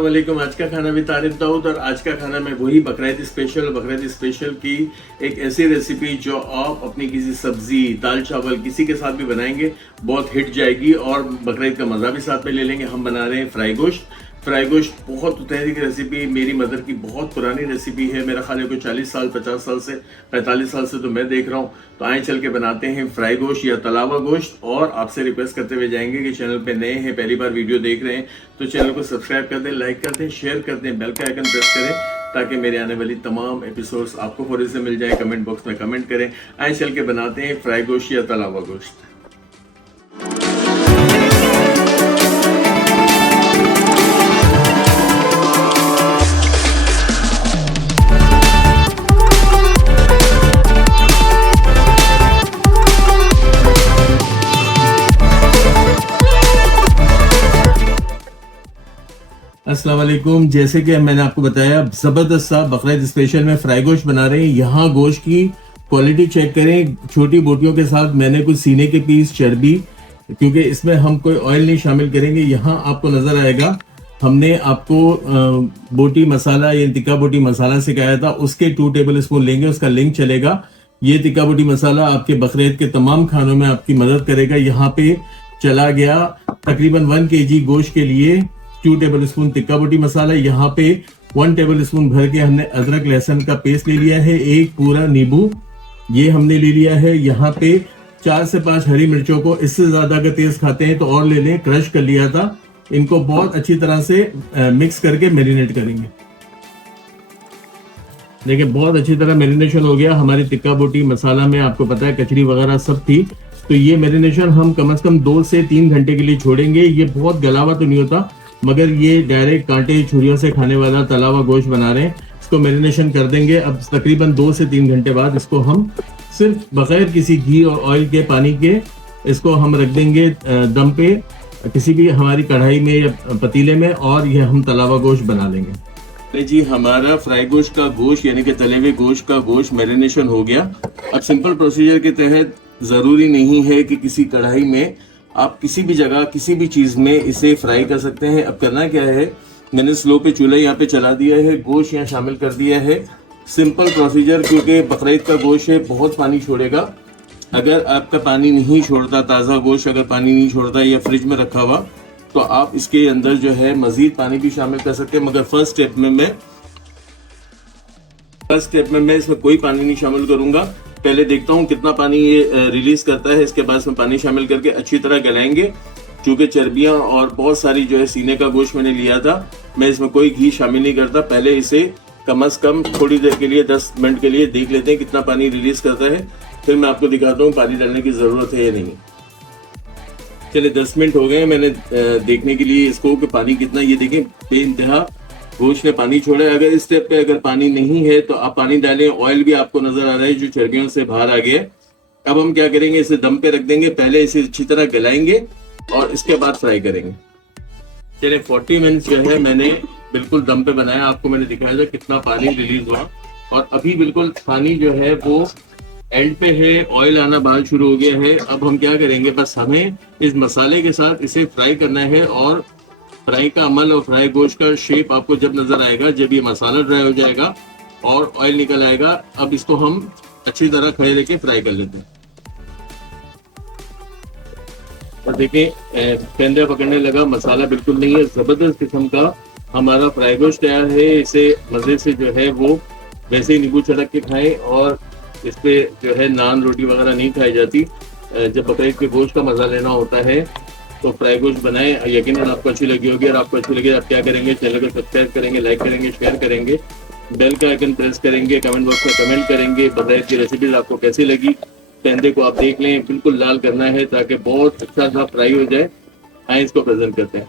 अस्सलाम वालेकुम। आज का खाना भी तारिफ दाऊद और आज का खाना में वही बकरीद स्पेशल की एक ऐसी रेसिपी जो आप अपनी किसी सब्जी दाल चावल किसी के साथ भी बनाएंगे बहुत हिट जाएगी और बकरीद का मज़ा भी साथ में ले लेंगे। हम बना रहे हैं फ्राई गोश्त बहुत तहरीक रेसिपी, मेरी मदर की बहुत पुरानी रेसिपी है। मेरा ख्याल है कोई 40 साल 50 साल से 45 साल से तो मैं देख रहा हूँ। तो आए चल के बनाते हैं फ्राई गोश्त या तलावा गोश्त। और आपसे रिक्वेस्ट करते हुए जाएंगे कि चैनल पे नए हैं, पहली बार वीडियो देख रहे हैं तो चैनल को सब्सक्राइब कर दें, लाइक कर दें, शेयर कर दें, बेल का आइकन प्रेस करें ताकि मेरे आने वाली तमाम एपिसोड्स आपको फौरन से मिल जाए। कमेंट बॉक्स में कमेंट करें। आए चल के बनाते हैं फ्राई गोश्त या तलावा गोश्त। अस्सलाम वालेकुम। जैसे कि मैंने आपको बताया ज़बरदस्त सा बकरीद स्पेशल में फ्राई गोश्त बना रहे हैं। यहाँ गोश्त की क्वालिटी चेक करें। छोटी बोटियों के साथ मैंने कुछ सीने के पीस चर्बी, क्योंकि इसमें हम कोई ऑयल नहीं शामिल करेंगे। यहाँ आपको नजर आएगा हमने आपको बोटी मसाला या तिक्का बोटी मसाला सिखाया था, उसके 2 टेबल स्पून लेंगे, उसका लिंक चलेगा। ये तिक्का बोटी मसाला आपके बकरीद के तमाम खानों में आपकी मदद करेगा। यहाँ पे चला गया तकरीबन 1 kg गोश्त के लिए 2 टेबल स्पून तिक्का बोटी मसाला। यहाँ पे 1 टेबल स्पून भर के हमने अदरक लहसुन का पेस्ट ले लिया है। एक पूरा नींबू ये हमने ले लिया है। यहाँ पे 4 से 5 हरी मिर्चों को, इससे ज्यादा अगर तेज खाते हैं तो और ले लें, क्रश कर लिया था। इनको बहुत अच्छी तरह से मिक्स करके मैरिनेट करेंगे। देखिए बहुत अच्छी तरह मैरिनेशन हो गया। हमारी तिक्का बोटी मसाला में आपको पता है कचरी वगैरह सब थी, तो ये मैरिनेशन हम कम से कम 2 से 3 घंटे के लिए छोड़ेंगे। ये बहुत गलावा तो नहीं होता, मगर ये डायरेक्ट कांटे छुरियों से खाने वाला तलावा गोश्त बना रहे हैं। इसको मैरिनेशन कर देंगे। अब तकरीबन 2 से 3 घंटे बाद इसको हम सिर्फ बगैर किसी घी और ऑयल के, पानी के, इसको हम रख देंगे दम पे किसी भी हमारी कढ़ाई में या पतीले में, और ये हम तलावा गोश्त बना लेंगे। जी हमारा फ्राई गोश्त का गोश्त यानी कि तले हुए गोश्त का गोश्त मैरिनेशन हो गया। अब सिंपल प्रोसीजर के तहत जरूरी नहीं है कि किसी कढ़ाई में, आप किसी भी जगह किसी भी चीज में इसे फ्राई कर सकते हैं। अब करना क्या है, मैंने स्लो पे चूल्हा यहाँ पे चला दिया है, गोश्त यहाँ शामिल कर दिया है। सिंपल प्रोसीजर, क्योंकि बकरीद का गोश्त है बहुत पानी छोड़ेगा। अगर आपका पानी नहीं छोड़ता, ताज़ा गोश्त अगर पानी नहीं छोड़ता या फ्रिज में रखा हुआ, तो आप इसके अंदर जो है मजीद पानी भी शामिल कर सकते हैं। मगर फर्स्ट स्टेप में मैं इसमें कोई पानी नहीं शामिल करूंगा। पहले देखता हूँ कितना पानी ये रिलीज करता है, इसके बाद इसमें पानी शामिल करके अच्छी तरह गलाएंगे। चूंकि चर्बियां और बहुत सारी जो है सीने का गोश्त मैंने लिया था, मैं इसमें कोई घी शामिल नहीं करता। पहले इसे कम से कम थोड़ी देर के लिए 10 मिनट के लिए देख लेते हैं कितना पानी रिलीज करता है, फिर मैं आपको दिखाता हूँ पानी डालने की जरूरत है या नहीं। चलिए 10 मिनट हो गए मैंने देखने के लिए इसको कि पानी कितना, ये देखें बेइंतहा गोश्त ने पानी छोड़ा है। अगर इस स्टेप पे अगर पानी नहीं है तो आप पानी डालें। ऑयल भी आपको नजर आ रहा है जो चर्बियों से बाहर आ गया। अब हम क्या करेंगे, इसे दम पे रख देंगे। पहले इसे अच्छी तरह गलाएंगे और इसके बाद फ्राई करेंगे। चलिए 40 मिनट जो है मैंने बिल्कुल दम पे बनाया। आपको मैंने दिखाया था कितना पानी रिलीज हुआ, और अभी बिल्कुल पानी जो है वो एंड पे है, ऑयल आना बाहर शुरू हो गया है। अब हम क्या करेंगे, बस हमें इस मसाले के साथ इसे फ्राई करना है। और फ्राई का अमल और फ्राई गोश्त का शेप आपको जब नजर आएगा, जब ये मसाला ड्राई हो जाएगा और ऑयल निकल आएगा। अब इसको हम अच्छी तरह खड़े रख के फ्राई कर लेते हैं। और देखिए कंधा पकड़ने लगा, मसाला बिल्कुल नहीं है। जबरदस्त किस्म का हमारा फ्राई गोश्त तैयार है। इसे मजे से जो है वो वैसे ही नींबू छिड़क के खाएं, और इस पे जो है नान रोटी वगैरह नहीं खाई जाती। जब बकरीद के गोश्त का मजा लेना होता है तो फ्राई गोश्त बनाएं। यकीनन आपको अच्छी लगी होगी। और आपको अच्छी लगी आप क्या करेंगे, चैनल को सब्सक्राइब करेंगे, लाइक करेंगे, शेयर करेंगे, बेल का आइकन प्रेस करेंगे, कमेंट बॉक्स में कमेंट करेंगे बकरीद की रेसिपीज आपको कैसी लगी। कंधे को आप देख लें, बिल्कुल लाल करना है ताकि बहुत अच्छा सा फ्राई हो जाए। आए इसको प्रेजेंट करते हैं।